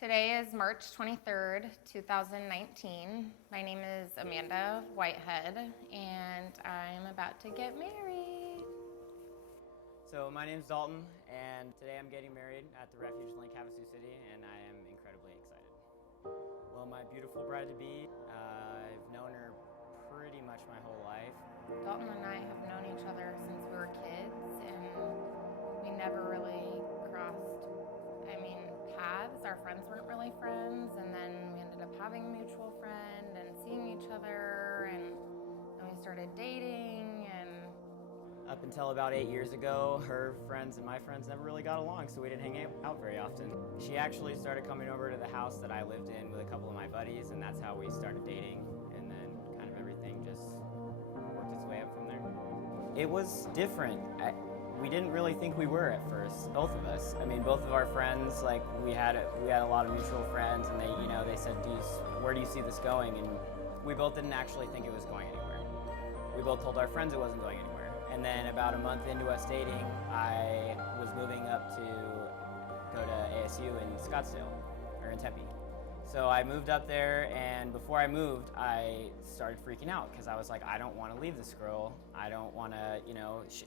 Today is March 23rd, 2019. My name is Amanda Whitehead, and I'm about to get married. So my name's Dalton, and today I'm getting married at the Refuge Link Havasu City, and I am incredibly excited. Well, my beautiful bride-to-be, I've known her pretty much my whole life. Dalton and I have known each other since we were kids, and we never really crossed, paths. Our friends weren't really friends, and then we ended up having a mutual friend and seeing each other, and then we started dating, and Up until about 8 years ago, her friends and my friends never really got along, so we didn't hang out very often. She actually started coming over to the house that I lived in with a couple of my buddies, and that's how we started dating, and then kind of everything just worked its way up from there. It was different. We didn't really think we were at first, both of us. I mean, both of our friends, like we had a lot of mutual friends, and they said, where do you see this going? And we both didn't actually think it was going anywhere. We both told our friends it wasn't going anywhere. And then about a month into us dating, I was moving up to go to ASU in Scottsdale, or in Tempe. So I moved up there, and before I moved, I started freaking out because I was like, I don't want to leave this girl. I don't want to,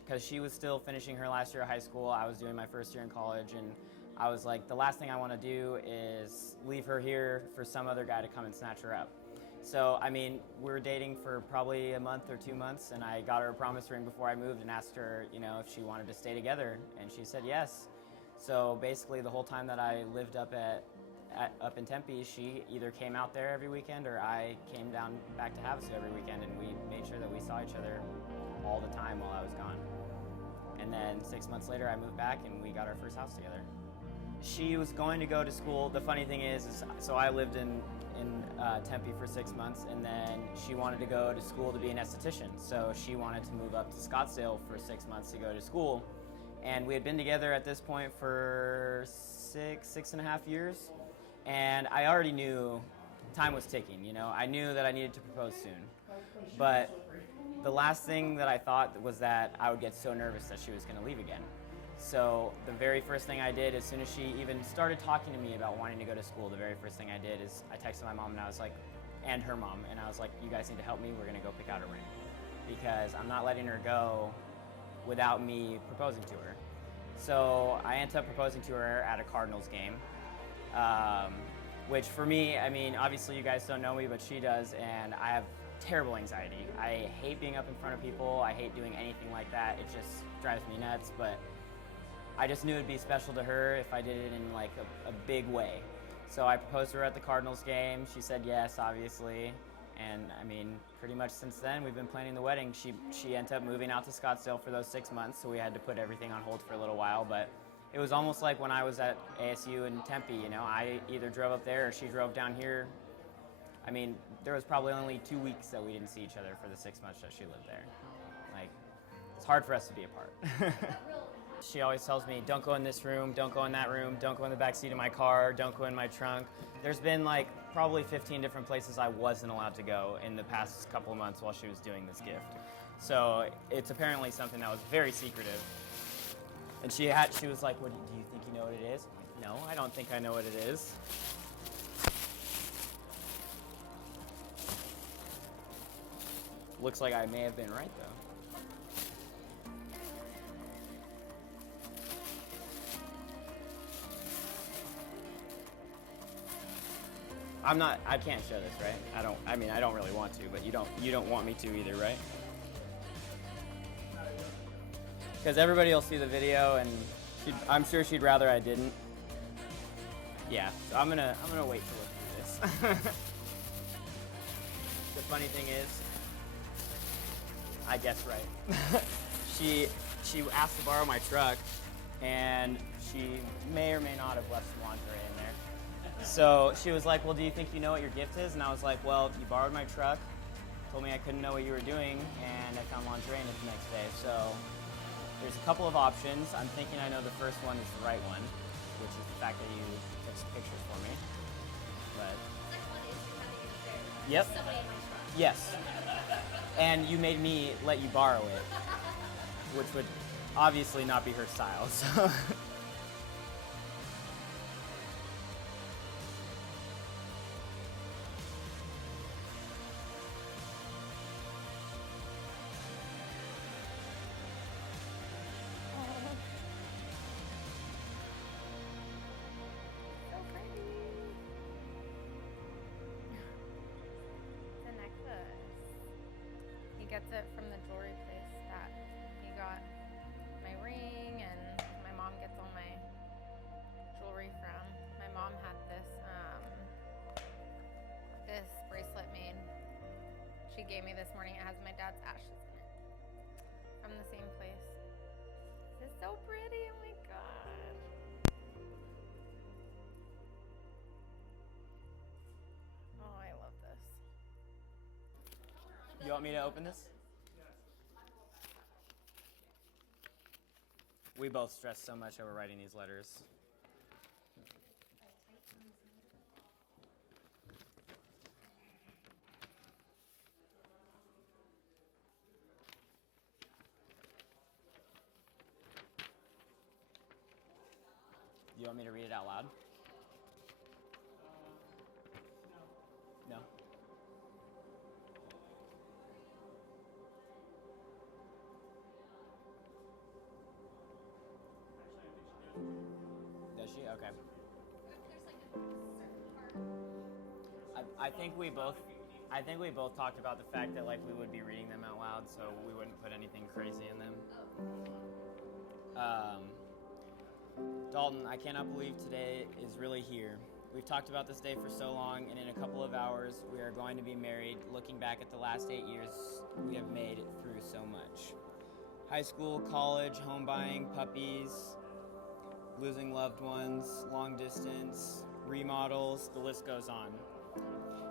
because she was still finishing her last year of high school. I was doing my first year in college, and I was like, the last thing I want to do is leave her here for some other guy to come and snatch her up. So, we were dating for probably a month or 2 months, and I got her a promise ring before I moved and asked her, if she wanted to stay together, and she said yes. So basically the whole time that I lived up in Tempe, she either came out there every weekend or I came down back to Havasu every weekend, and we made sure that we saw each other all the time while I was gone. And then 6 months later, I moved back and we got our first house together. She was going to go to school. The funny thing is so I lived in Tempe for 6 months, and then she wanted to go to school to be an esthetician. So she wanted to move up to Scottsdale for 6 months to go to school. And we had been together at this point for six and a half years. And I already knew time was ticking, I knew that I needed to propose soon. But the last thing that I thought was that I would get so nervous that she was going to leave again. So the very first thing I did, as soon as she even started talking to me about wanting to go to school, the very first thing I did is I texted my mom, and I was like, and her mom, and I was like, you guys need to help me, we're going to go pick out a ring. Because I'm not letting her go without me proposing to her. So I ended up proposing to her at a Cardinals game. Which for me, obviously you guys don't know me, but she does, and I have terrible anxiety. I hate being up in front of people. I hate doing anything like that. It just drives me nuts, but I just knew it'd be special to her if I did it in like a big way. So I proposed to her at the Cardinals game. She said yes, obviously, and pretty much since then we've been planning the wedding. She ended up moving out to Scottsdale for those 6 months, so we had to put everything on hold for a little while, but it was almost like when I was at ASU in Tempe, I either drove up there or she drove down here. There was probably only 2 weeks that we didn't see each other for the 6 months that she lived there. It's hard for us to be apart. She always tells me, don't go in this room, don't go in that room, don't go in the back seat of my car, don't go in my trunk. There's been probably 15 different places I wasn't allowed to go in the past couple of months while she was doing this gift. So it's apparently something that was very secretive. And she was like, do you think you know what it is? No, I don't think I know what it is. Looks like I may have been right, though. I can't show this, right? I don't really want to, but you don't want me to either, right? Because everybody will see the video, and I'm sure she'd rather I didn't. Yeah, so I'm gonna wait to look through this. The funny thing is, I guess right. She asked to borrow my truck, and she may or may not have left some lingerie in there. So she was like, well, do you think you know what your gift is? And I was like, well, you borrowed my truck, told me I couldn't know what you were doing, and I found lingerie in it the next day. So there's a couple of options. I'm thinking I know the first one is the right one, which is the fact that you took some pictures for me. But yep. Yes. And you made me let you borrow it, which would obviously not be her style. So it from the jewelry place that he got my ring, and my mom gets all my jewelry from. My mom had this this bracelet made. She gave me this morning. It has my dad's ashes in it from the same place. This is so pretty. Oh my god. Oh, I love this. You want me to open this? We both stress so much over writing these letters. Do you want me to read it out loud? No? Does she? Okay. I think we both talked about the fact that like we would be reading them out loud, so we wouldn't put anything crazy in them. Dalton, I cannot believe today is really here. We've talked about this day for so long, and in a couple of hours, we are going to be married, looking back at the last 8 years we have made it through so much. High school, college, home buying, puppies, losing loved ones, long distance, remodels, the list goes on.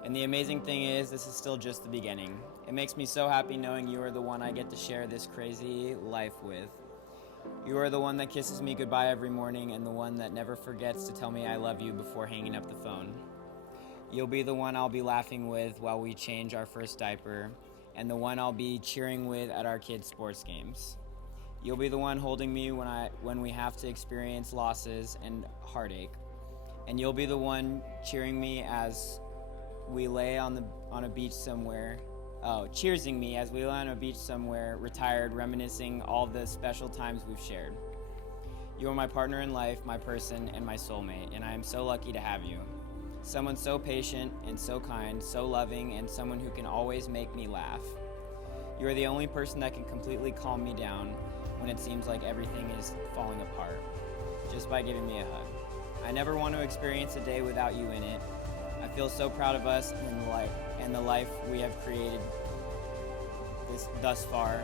And the amazing thing is, this is still just the beginning. It makes me so happy knowing you are the one I get to share this crazy life with. You are the one that kisses me goodbye every morning and the one that never forgets to tell me I love you before hanging up the phone. You'll be the one I'll be laughing with while we change our first diaper, and the one I'll be cheering with at our kids' sports games. You'll be the one holding me when we have to experience losses and heartache. And you'll be the one cheering me as we lay on a beach somewhere. Cheersing me as we lay on a beach somewhere, retired, reminiscing all the special times we've shared. You are my partner in life, my person, and my soulmate, and I am so lucky to have you. Someone so patient and so kind, so loving, and someone who can always make me laugh. You are the only person that can completely calm me down when it seems like everything is falling apart, just by giving me a hug. I never want to experience a day without you in it. I feel so proud of us and the life we have created thus far,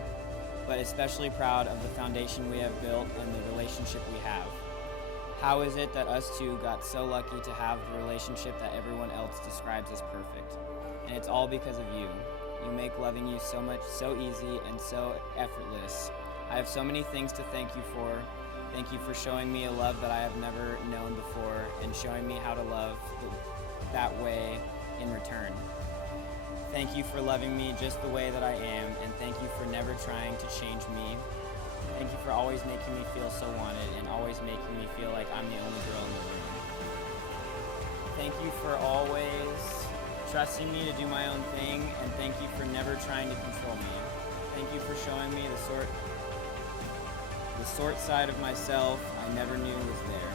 but especially proud of the foundation we have built and the relationship we have. How is it that us two got so lucky to have the relationship that everyone else describes as perfect? And it's all because of you. You make loving you so easy and so effortless. I have so many things to thank you for. Thank you for showing me a love that I have never known before and showing me how to love that way in return. Thank you for loving me just the way that I am, and thank you for never trying to change me. Thank you for always making me feel so wanted and always making me feel like I'm the only girl in the room. Thank you for always trusting me to do my own thing, and thank you for never trying to control me. Thank you for showing me the sort side of myself I never knew was there.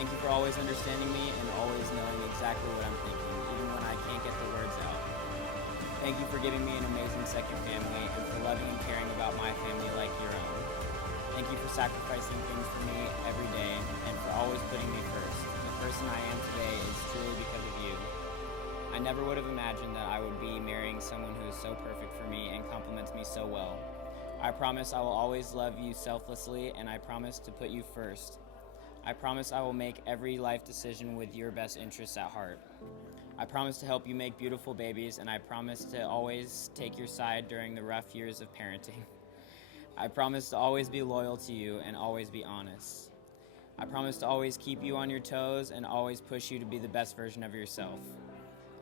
Thank you for always understanding me and always knowing exactly what I'm thinking, even when I can't get the words out. Thank you for giving me an amazing second family and for loving and caring about my family like your own. Thank you for sacrificing things for me every day and for always putting me first. The person I am today is truly because of you. I never would have imagined that I would be marrying someone who is so perfect for me and compliments me so well. I promise I will always love you selflessly, and I promise to put you first. I promise I will make every life decision with your best interests at heart. I promise to help you make beautiful babies, and I promise to always take your side during the rough years of parenting. I promise to always be loyal to you and always be honest. I promise to always keep you on your toes and always push you to be the best version of yourself.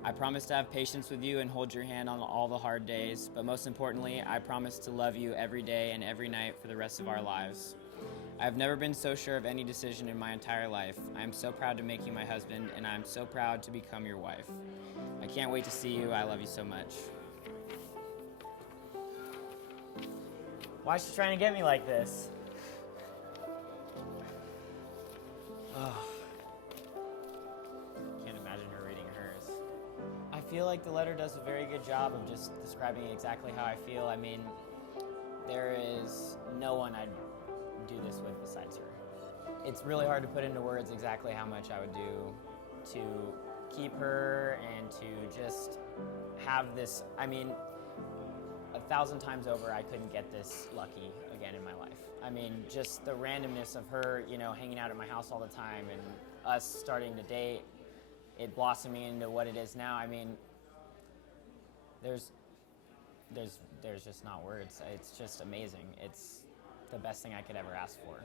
I promise to have patience with you and hold your hand on all the hard days, but most importantly, I promise to love you every day and every night for the rest of our lives. I have never been so sure of any decision in my entire life. I am so proud to make you my husband, and I am so proud to become your wife. I can't wait to see you. I love you so much. Why is she trying to get me like this? Can't imagine her reading hers. I feel like the letter does a very good job of just describing exactly how I feel. I mean, there is no one I'd do this with besides her. It's really hard to put into words exactly how much I would do to keep her and to just have this. I mean, 1,000 times over, I couldn't get this lucky again in my life. I mean, just the randomness of her, you know, hanging out at my house all the time and us starting to date, it blossoming into what it is now. I mean, there's just not words. It's just amazing. It's the best thing I could ever ask for.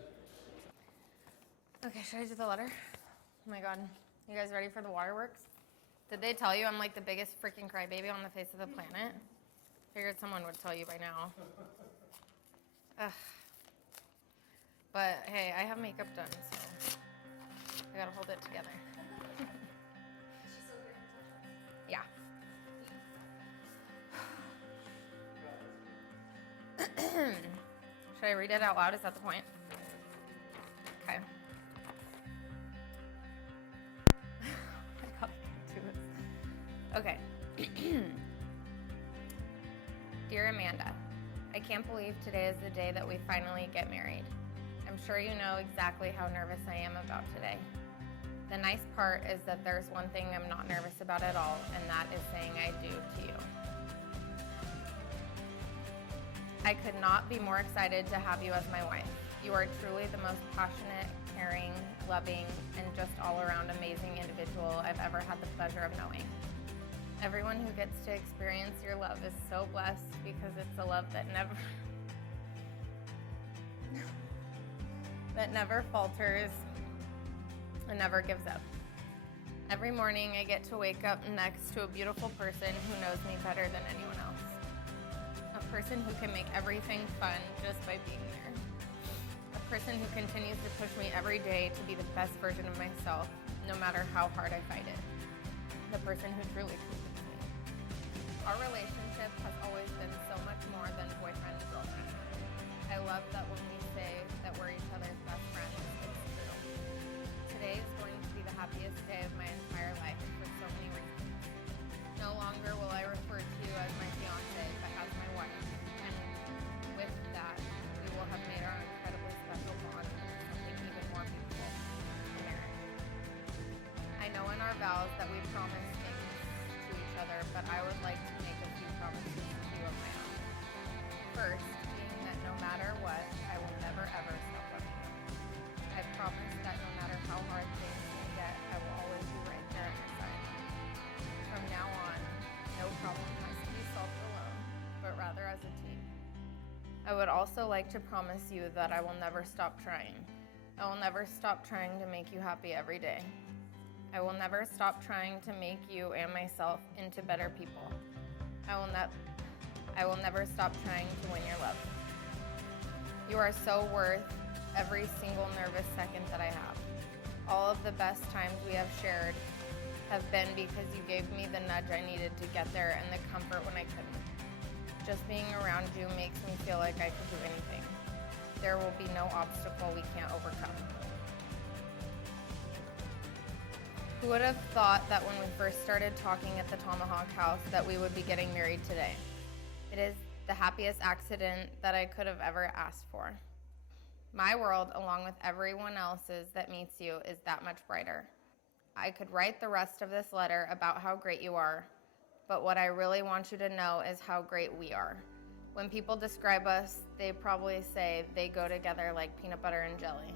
Okay, should I do the letter? Oh my God. You guys ready for the waterworks? Did they tell you I'm like the biggest freaking crybaby on the face of the planet? Figured someone would tell you by now. Ugh. But hey, I have makeup done, so I gotta hold it together. Yeah. Should I read it out loud? Is that the point? Okay. I gotta do this. Okay. Dear Amanda, I can't believe today is the day that we finally get married. I'm sure you know exactly how nervous I am about today. The nice part is that there's one thing I'm not nervous about at all, and that is saying I do to you. I could not be more excited to have you as my wife. You are truly the most passionate, caring, loving, and just all-around amazing individual I've ever had the pleasure of knowing. Everyone who gets to experience your love is so blessed because it's a love that never falters and never gives up. Every morning I get to wake up next to a beautiful person who knows me better than anyone else. A person who can make everything fun just by being there. A person who continues to push me every day to be the best version of myself, no matter how hard I fight it. The person who truly completes me. Our relationship has always been so much more than boyfriend and girlfriend. I love that when we say that we're each other's best friends, it's true. Today is going to be the happiest day of my entire life for so many reasons. No longer will I refer to you as my fiance, but as my wife. And with that, we will have made our incredibly special bond into something even more beautiful, marriage. I know in our vows that we promised things to each other, but I would like to make a few promises to you of my own. First, being that no matter what, I will never ever stop loving you. I promise that no matter how hard things may get, I will always be right there at your side. From now on, no problem has to be solved alone, but rather as a team. I would also like to promise you that I will never stop trying. I will never stop trying to make you happy every day. I will never stop trying to make you and myself into better people. I will never stop trying to win your love. You are so worth every single nervous second that I have. All of the best times we have shared have been because you gave me the nudge I needed to get there and the comfort when I couldn't. Just being around you makes me feel like I could do anything. There will be no obstacle we can't overcome. Who would have thought that when we first started talking at the Tomahawk House that we would be getting married today? It is the happiest accident that I could have ever asked for. My world, along with everyone else's that meets you, is that much brighter. I could write the rest of this letter about how great you are, but what I really want you to know is how great we are. When people describe us, they probably say they go together like peanut butter and jelly,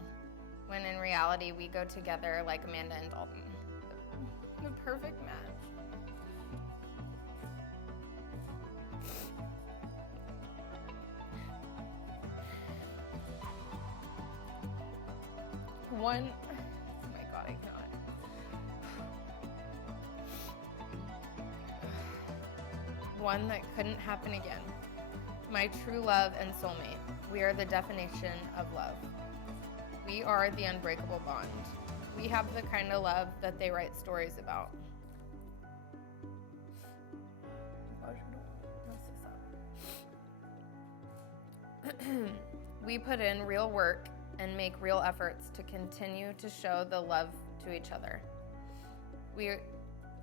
when in reality, we go together like Amanda and Dalton. The perfect match. One, oh my God, I cannot. One that couldn't happen again. My true love and soulmate. We are the definition of love. We are the unbreakable bond. We have the kind of love that they write stories about. We put in real work and make real efforts to continue to show the love to each other.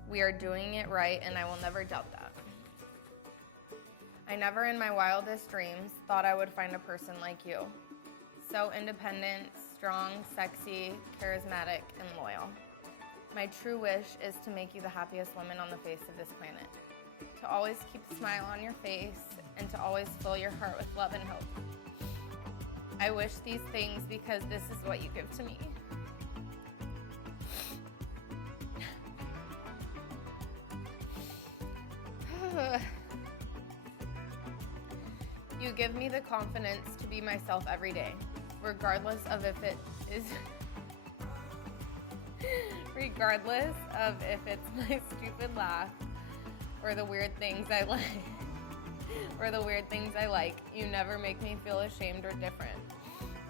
We are doing it right, and I will never doubt that. I never in my wildest dreams thought I would find a person like you. So independent, strong, sexy, charismatic, and loyal. My true wish is to make you the happiest woman on the face of this planet. To always keep a smile on your face and to always fill your heart with love and hope. I wish these things because this is what you give to me. You give me the confidence to be myself every day, regardless of if it's my stupid laugh or the weird things I like. You never make me feel ashamed or different.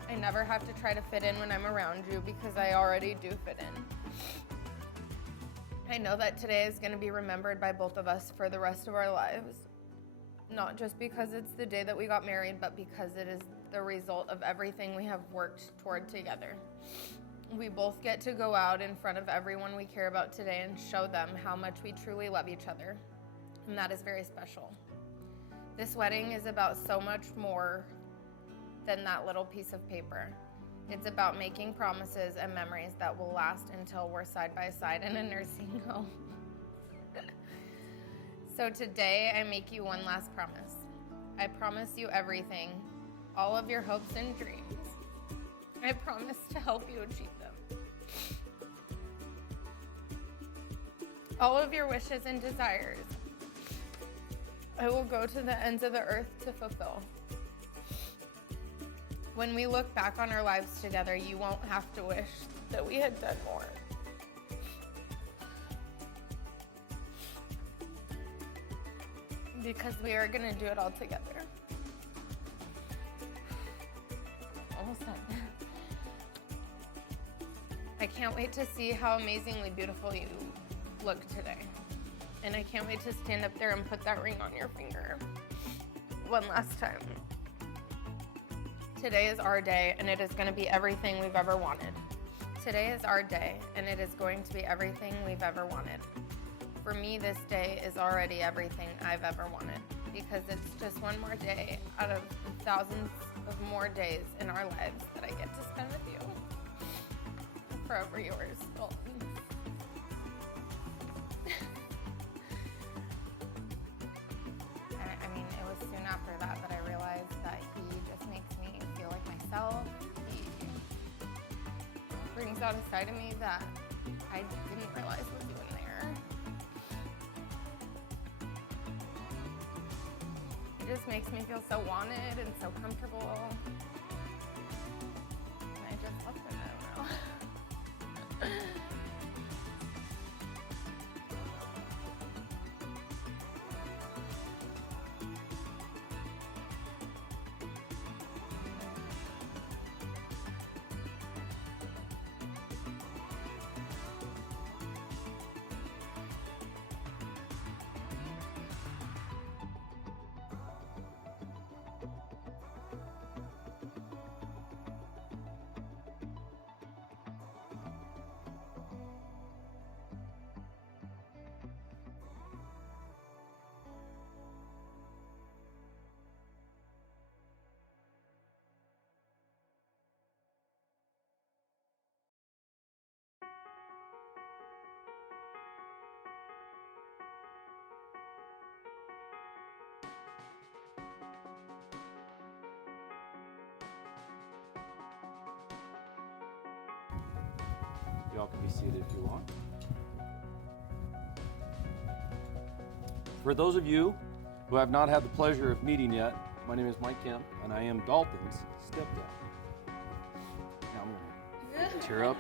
I never have to try to fit in when I'm around you because I already do fit in. I know that today is going to be remembered by both of us for the rest of our lives. Not just because it's the day that we got married, but because it is the result of everything we have worked toward together. We both get to go out in front of everyone we care about today and show them how much we truly love each other. And that is very special. This wedding is about so much more than that little piece of paper. It's about making promises and memories that will last until we're side by side in a nursing home. So today, I make you one last promise. I promise you everything, all of your hopes and dreams. I promise to help you achieve them. All of your wishes and desires, I will go to the ends of the earth to fulfill. When we look back on our lives together, you won't have to wish that we had done more. Because we are going to do it all together. Almost done. I can't wait to see how amazingly beautiful you look today. And I can't wait to stand up there and put that ring on your finger one last time. Today is our day, and it is going to be everything we've ever wanted. Today is our day, and it is going to be everything we've ever wanted. For me, this day is already everything I've ever wanted because it's just one more day out of thousands of more days in our lives that I get to spend with you. Forever yours, Dalton. I mean, it was soon after that I realized that he just makes me feel like myself. He brings out a side of me that I didn't realize was even there. It just makes me feel so wanted and so comfortable. And I just love him, I don't know. Y'all can be seated if you want. For those of you who have not had the pleasure of meeting yet, my name is Mike Kemp, and I am Dalton's stepdad. Now I'm gonna tear up.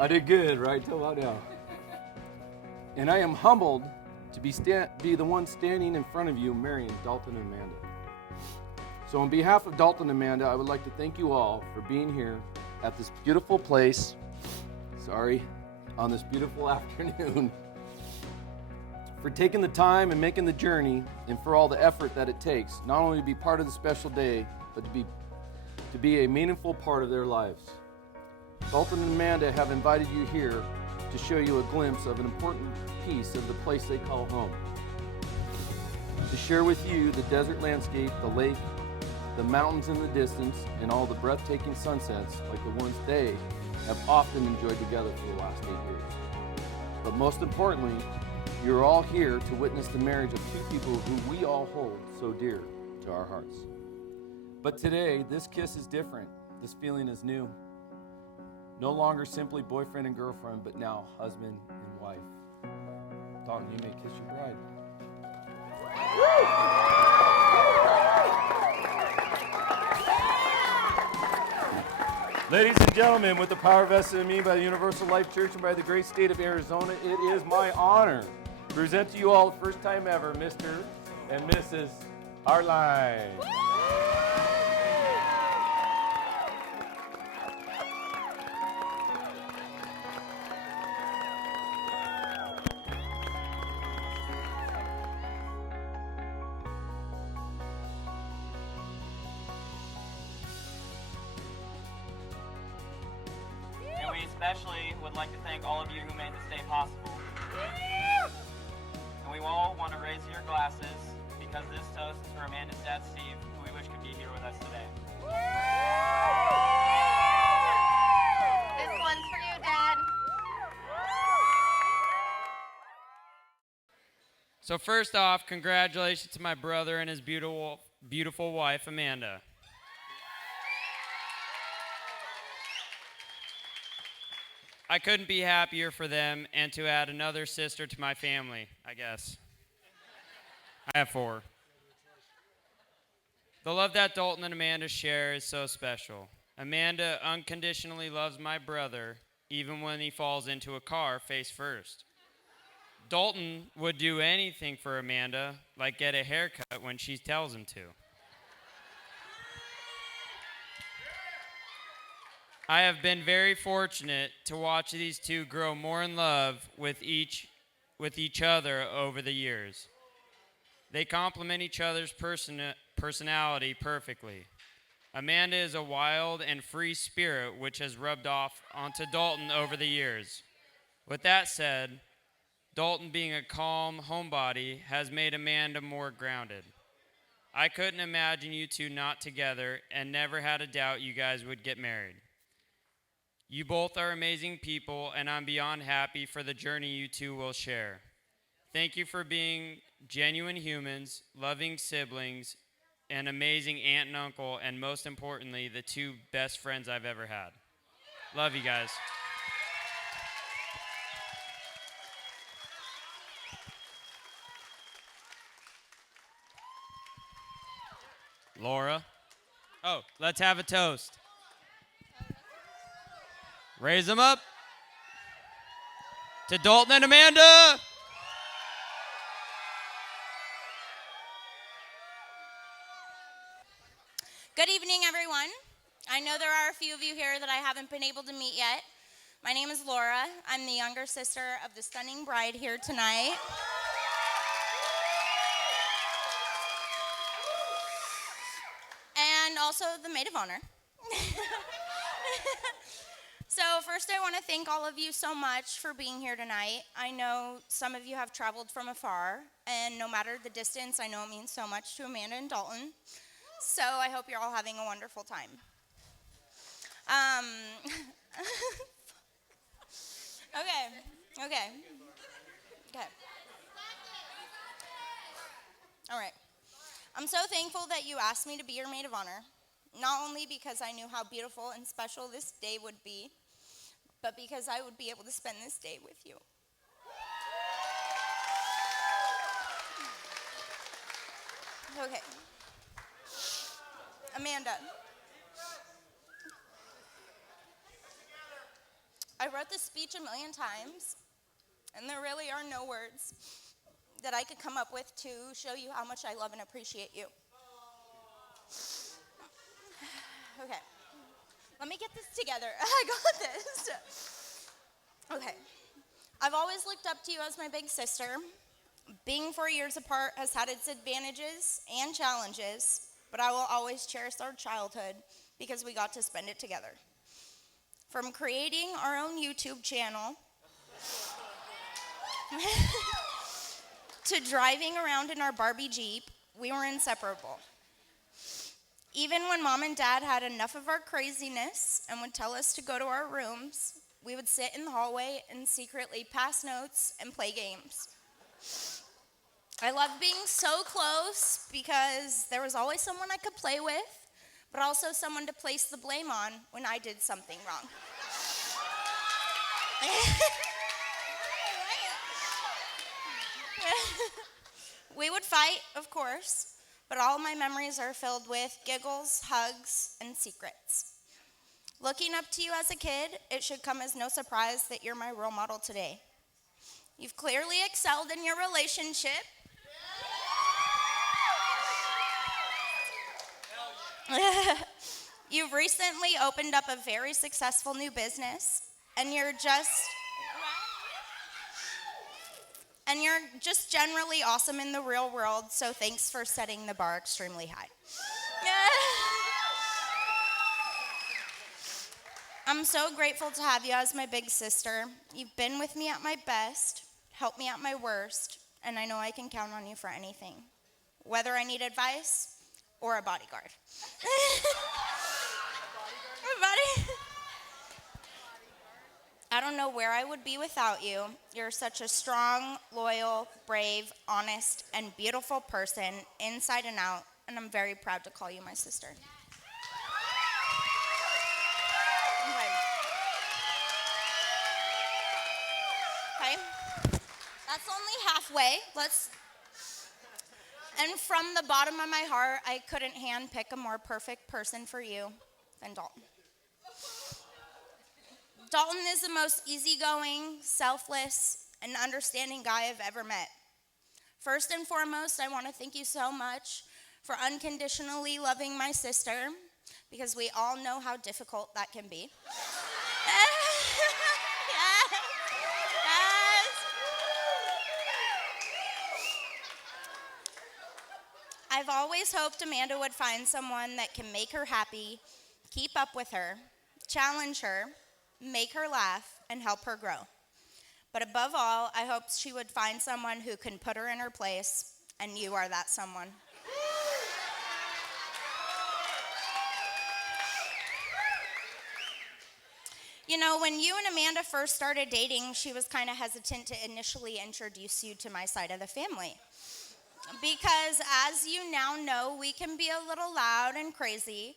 I did good, right? Till about now. And I am humbled to be the one standing in front of you, marrying Dalton and Amanda. So on behalf of Dalton and Amanda, I would like to thank you all for being here at this beautiful place, on this beautiful afternoon, for taking the time and making the journey, and for all the effort that it takes, not only to be part of the special day, but to be a meaningful part of their lives. Dalton and Amanda have invited you here to show you a glimpse of an important piece of the place they call home. To share with you the desert landscape, the lake, the mountains in the distance, and all the breathtaking sunsets like the ones they have often enjoyed together for the last 8 years. But most importantly, you're all here to witness the marriage of two people who we all hold so dear to our hearts. But today, this kiss is different. This feeling is new. No longer simply boyfriend and girlfriend, but now husband and wife. Dalton, you may kiss your bride. Ladies and gentlemen, with the power vested in me by the Universal Life Church and by the great state of Arizona, it is my honor to present to you all the first time ever, Mr. and Mrs. Hartline. And we especially would like to thank all of you who made this day possible. And we all want to raise your glasses because this toast is for Amanda's dad, Steve, who we wish could be here with us today. This one's for you, Dad. So first off, congratulations to my brother and his beautiful wife, Amanda. I couldn't be happier for them and to add another sister to my family, I guess. I have 4. The love that Dalton and Amanda share is so special. Amanda unconditionally loves my brother, even when he falls into a car face first. Dalton would do anything for Amanda, like get a haircut when she tells him to. I have been very fortunate to watch these two grow more in love with each other over the years. They complement each other's personality perfectly. Amanda is a wild and free spirit, which has rubbed off onto Dalton over the years. With that said, Dalton being a calm homebody has made Amanda more grounded. I couldn't imagine you two not together and never had a doubt you guys would get married. You both are amazing people, and I'm beyond happy for the journey you two will share. Thank you for being genuine humans, loving siblings, an amazing aunt and uncle, and most importantly, the 2 best friends I've ever had. Love you guys. Laura. Oh, let's have a toast. Raise them up. To Dalton and Amanda. Good evening, everyone. I know there are a few of you here that I haven't been able to meet yet. My name is Laura. I'm the younger sister of the stunning bride here tonight. And also the maid of honor. So first I want to thank all of you so much for being here tonight. I know some of you have traveled from afar, and no matter the distance, I know it means so much to Amanda and Dalton. So I hope you're all having a wonderful time. Okay. All right. I'm so thankful that you asked me to be your maid of honor, not only because I knew how beautiful and special this day would be, but because I would be able to spend this day with you. Okay. Amanda. I wrote this speech a million times, and there really are no words that I could come up with to show you how much I love and appreciate you. Okay. Let me get this together. I got this. Okay. I've always looked up to you as my big sister. Being 4 years apart has had its advantages and challenges, but I will always cherish our childhood because we got to spend it together. From creating our own YouTube channel to driving around in our Barbie Jeep, we were inseparable. Even when Mom and Dad had enough of our craziness and would tell us to go to our rooms, we would sit in the hallway and secretly pass notes and play games. I loved being so close because there was always someone I could play with, but also someone to place the blame on when I did something wrong. We would fight, of course, but all my memories are filled with giggles, hugs, and secrets. Looking up to you as a kid, it should come as no surprise that you're my role model today. You've clearly excelled in your relationship. You've recently opened up a very successful new business, and you're just generally awesome in the real world, so thanks for setting the bar extremely high. I'm so grateful to have you as my big sister. You've been with me at my best, helped me at my worst, and I know I can count on you for anything, whether I need advice or a bodyguard. I don't know where I would be without you. You're such a strong, loyal, brave, honest, and beautiful person inside and out, and I'm very proud to call you my sister. Okay. That's only halfway. And from the bottom of my heart, I couldn't handpick a more perfect person for you than Dalton. Dalton is the most easygoing, selfless, and understanding guy I've ever met. First and foremost, I want to thank you so much for unconditionally loving my sister, because we all know how difficult that can be. Yes. I've always hoped Amanda would find someone that can make her happy, keep up with her, challenge her, make her laugh, and help her grow. But above all, I hope she would find someone who can put her in her place, and you are that someone. You know, when you and Amanda first started dating, she was kind of hesitant to initially introduce you to my side of the family. Because as you now know, we can be a little loud and crazy.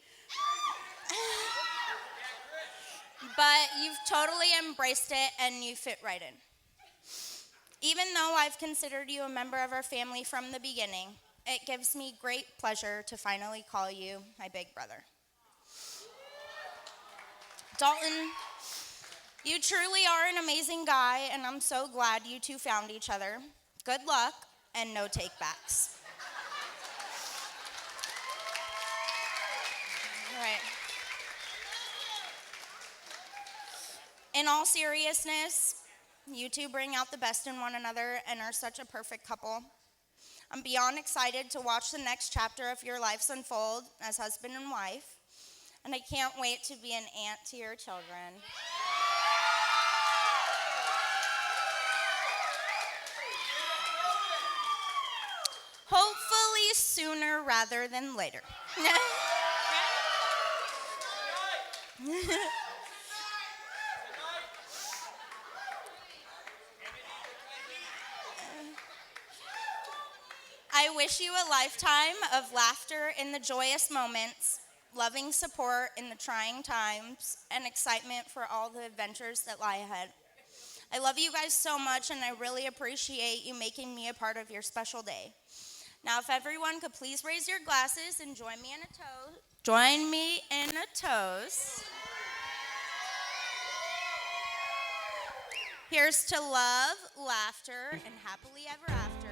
But you've totally embraced it and you fit right in. Even though I've considered you a member of our family from the beginning, it gives me great pleasure to finally call you my big brother. Dalton, you truly are an amazing guy, and I'm so glad you two found each other. Good luck and no takebacks. All right. In all seriousness, you two bring out the best in one another and are such a perfect couple. I'm beyond excited to watch the next chapter of your lives unfold as husband and wife, and I can't wait to be an aunt to your children. Hopefully sooner rather than later. I wish you a lifetime of laughter in the joyous moments, loving support in the trying times, and excitement for all the adventures that lie ahead. I love you guys so much, and I really appreciate you making me a part of your special day. Now, if everyone could please raise your glasses and join me in a toast. Join me in a toast. Here's to love, laughter, and happily ever after.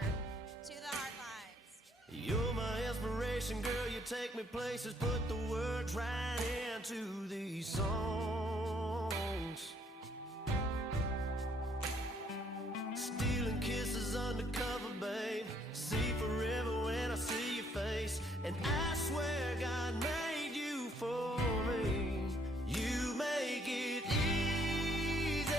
To the Hard Lives. You're my inspiration, girl. You take me places, put the words right into these songs. Stealing kisses undercover, babe. See forever when I see your face. And I swear God made you for me. You make it easy.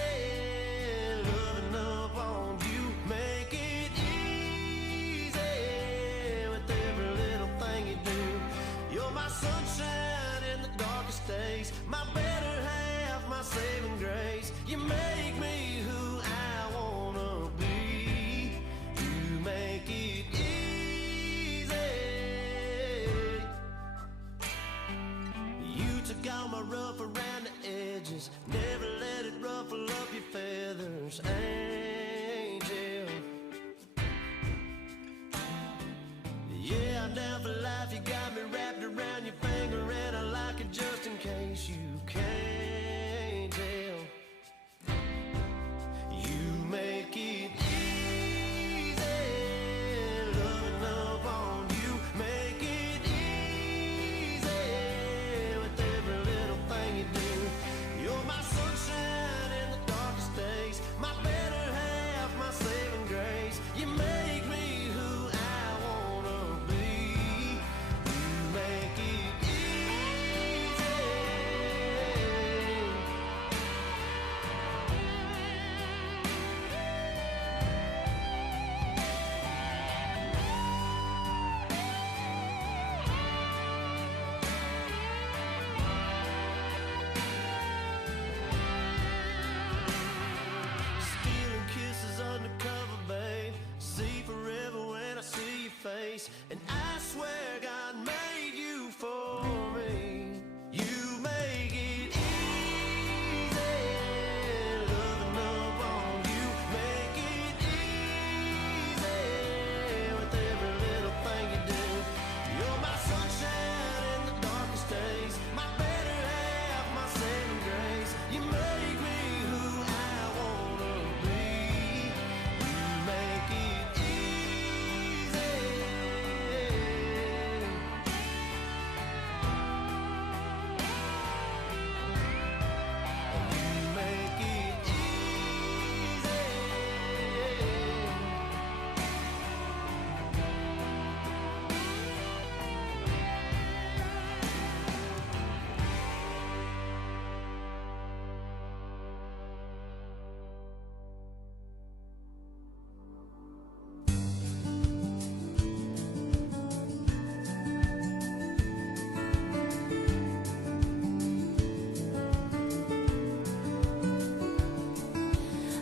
down for life. You got me wrapped around your finger, and I like it just in case you can't tell. You make it easy, loving up on you. Make it easy with every little thing you do. You're my sunshine in the darkest days, my better half, my saving grace. You make me who I wanna be. You make it easy. Stealing kisses undercover, babe. See forever when I see your face. And I swear God made you for me. You make it easy, loving up on you. Make it easy with every little thing you do. You're my sunshine in the darkest days, my better half, my saving grace. You make me who I wanna be. You make it easy. You make it easy.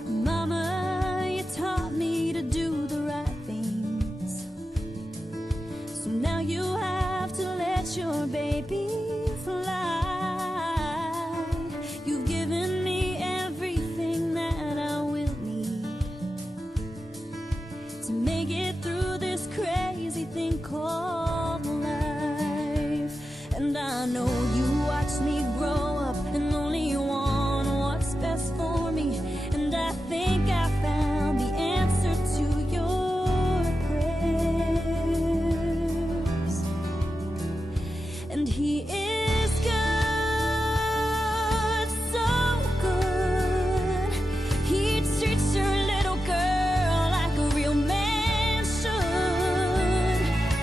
Mama, you taught me to do the right things. So now you have to let your baby fly. You've given me everything that I will need to make it through this crazy thing called life. And I know you watched me grow up and only want what's best for me. And I think I found the answer to your prayers. And he is good, so good. He treats your little girl like a real man should.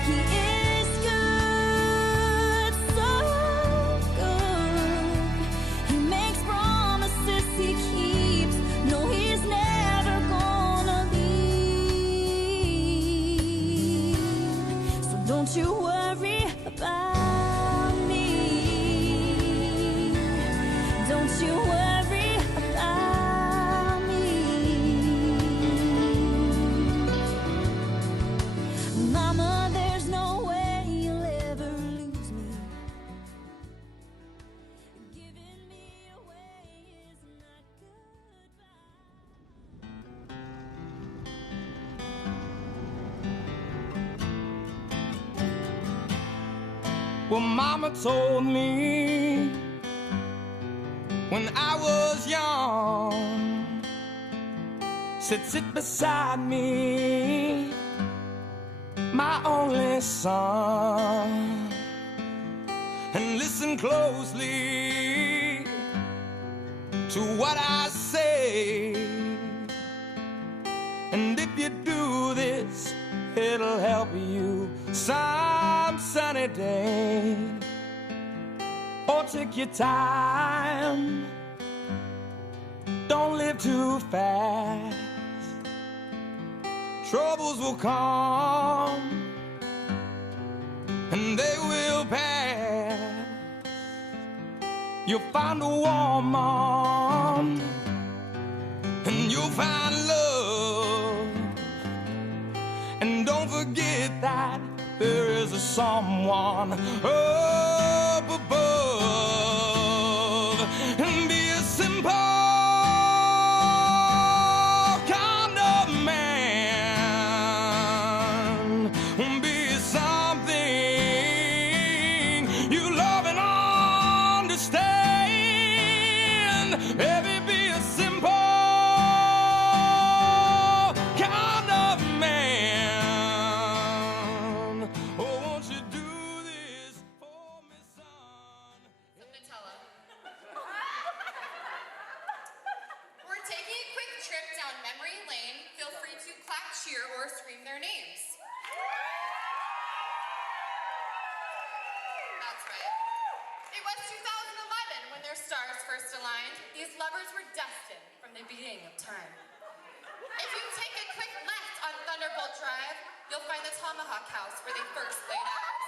He is good, so good. He makes promises he keeps. No, he's never gonna leave. So don't you worry about me. Don't you worry about me. Mama, there's no way you'll ever lose me. Giving me away is not goodbye. Well, Mama told me when I was young, said sit beside me, my only son, and listen closely to what I say. And if you do this, it'll help you some sunny day. Or take your time, don't live too fast. Troubles will come and they will pass. You'll find a woman and you'll find love. And don't forget that there is a someone up above. And be a simple kind of man. Be something Baby, be a simple kind of man. Oh, won't you do this for me, son? Nutella. We're taking a quick trip down memory lane. Feel free to clap, cheer, or scream their names. That's right. It was 2011 when their stars first aligned. These lovers were destined from the beginning of time. If you take a quick left on Thunderbolt Drive, you'll find the Tomahawk House where they first laid eyes.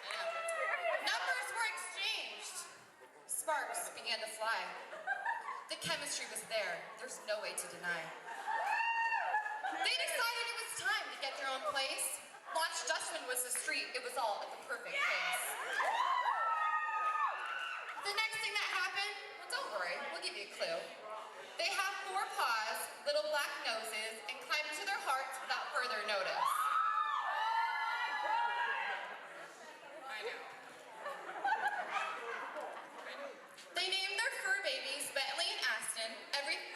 I know. Numbers were exchanged. Sparks began to fly. The chemistry was there. There's no way to deny. They decided it was time to get their own place. Launch Dustman was the street. It was all at the perfect place. The next thing that happened, well, don't worry, we'll give you a clue. They have 4 paws, little black noses, and climb into their hearts without further notice. I know. They named their fur babies Bentley and Aston.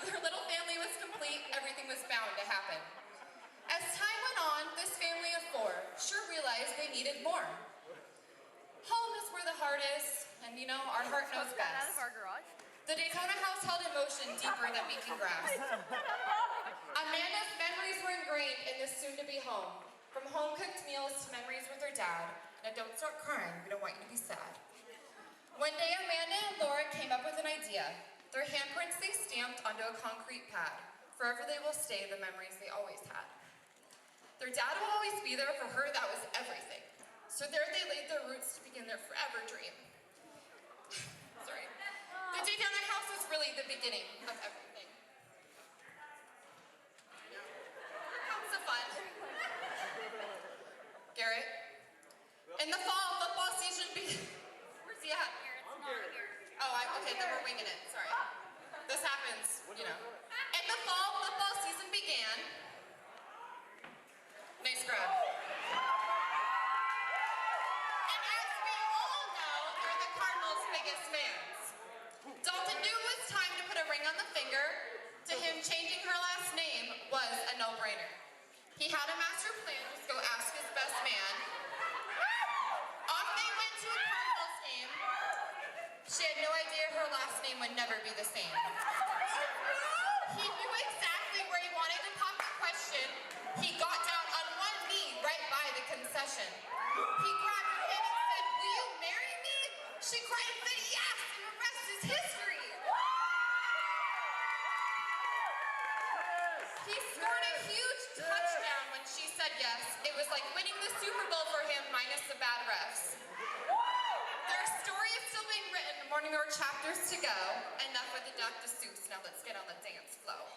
Their little family was complete. Everything was bound to happen. As time went on, this family of 4 sure realized they needed more. Home is where the heart is, and you know, our heart knows best. The Daytona house held emotion deeper than we can grasp. Amanda's memories were ingrained in this soon-to-be home. From home-cooked meals to memories with her dad. Now don't start crying, we don't want you to be sad. One day, Amanda and Laura came up with an idea. Their handprints they stamped onto a concrete pad. Forever they will stay the memories they always had. Their dad will always be there for her, that was everything. So there they laid their roots to begin their forever dream. Sorry. The Daytona house was really the beginning of everything. Here comes the fun. Garrett, in the fall, football season where's he at? Oh, okay, then we're winging it, sorry. This happens, you know. In the fall, football season began. Nice grab. And as we all know, they're the Cardinals' biggest fans. Dalton knew it was time to put a ring on the finger. To him, changing her last name was a no-brainer. He had a master plan to go ask his best man. Off they went to a Cardinals game. She had no idea her last name would never be the same. He knew exactly where he wanted to pop the question. He got down on one knee right by the concession. He grabbed her hand and said, "Will you marry me?" She cried and said yes, and the rest is history. He scored a huge touchdown when she said yes. It was like winning the Super Bowl for him minus the bad refs. Their story is still being written, more chapters to go. Enough with the Dr. Seuss, now let's get on the dance floor.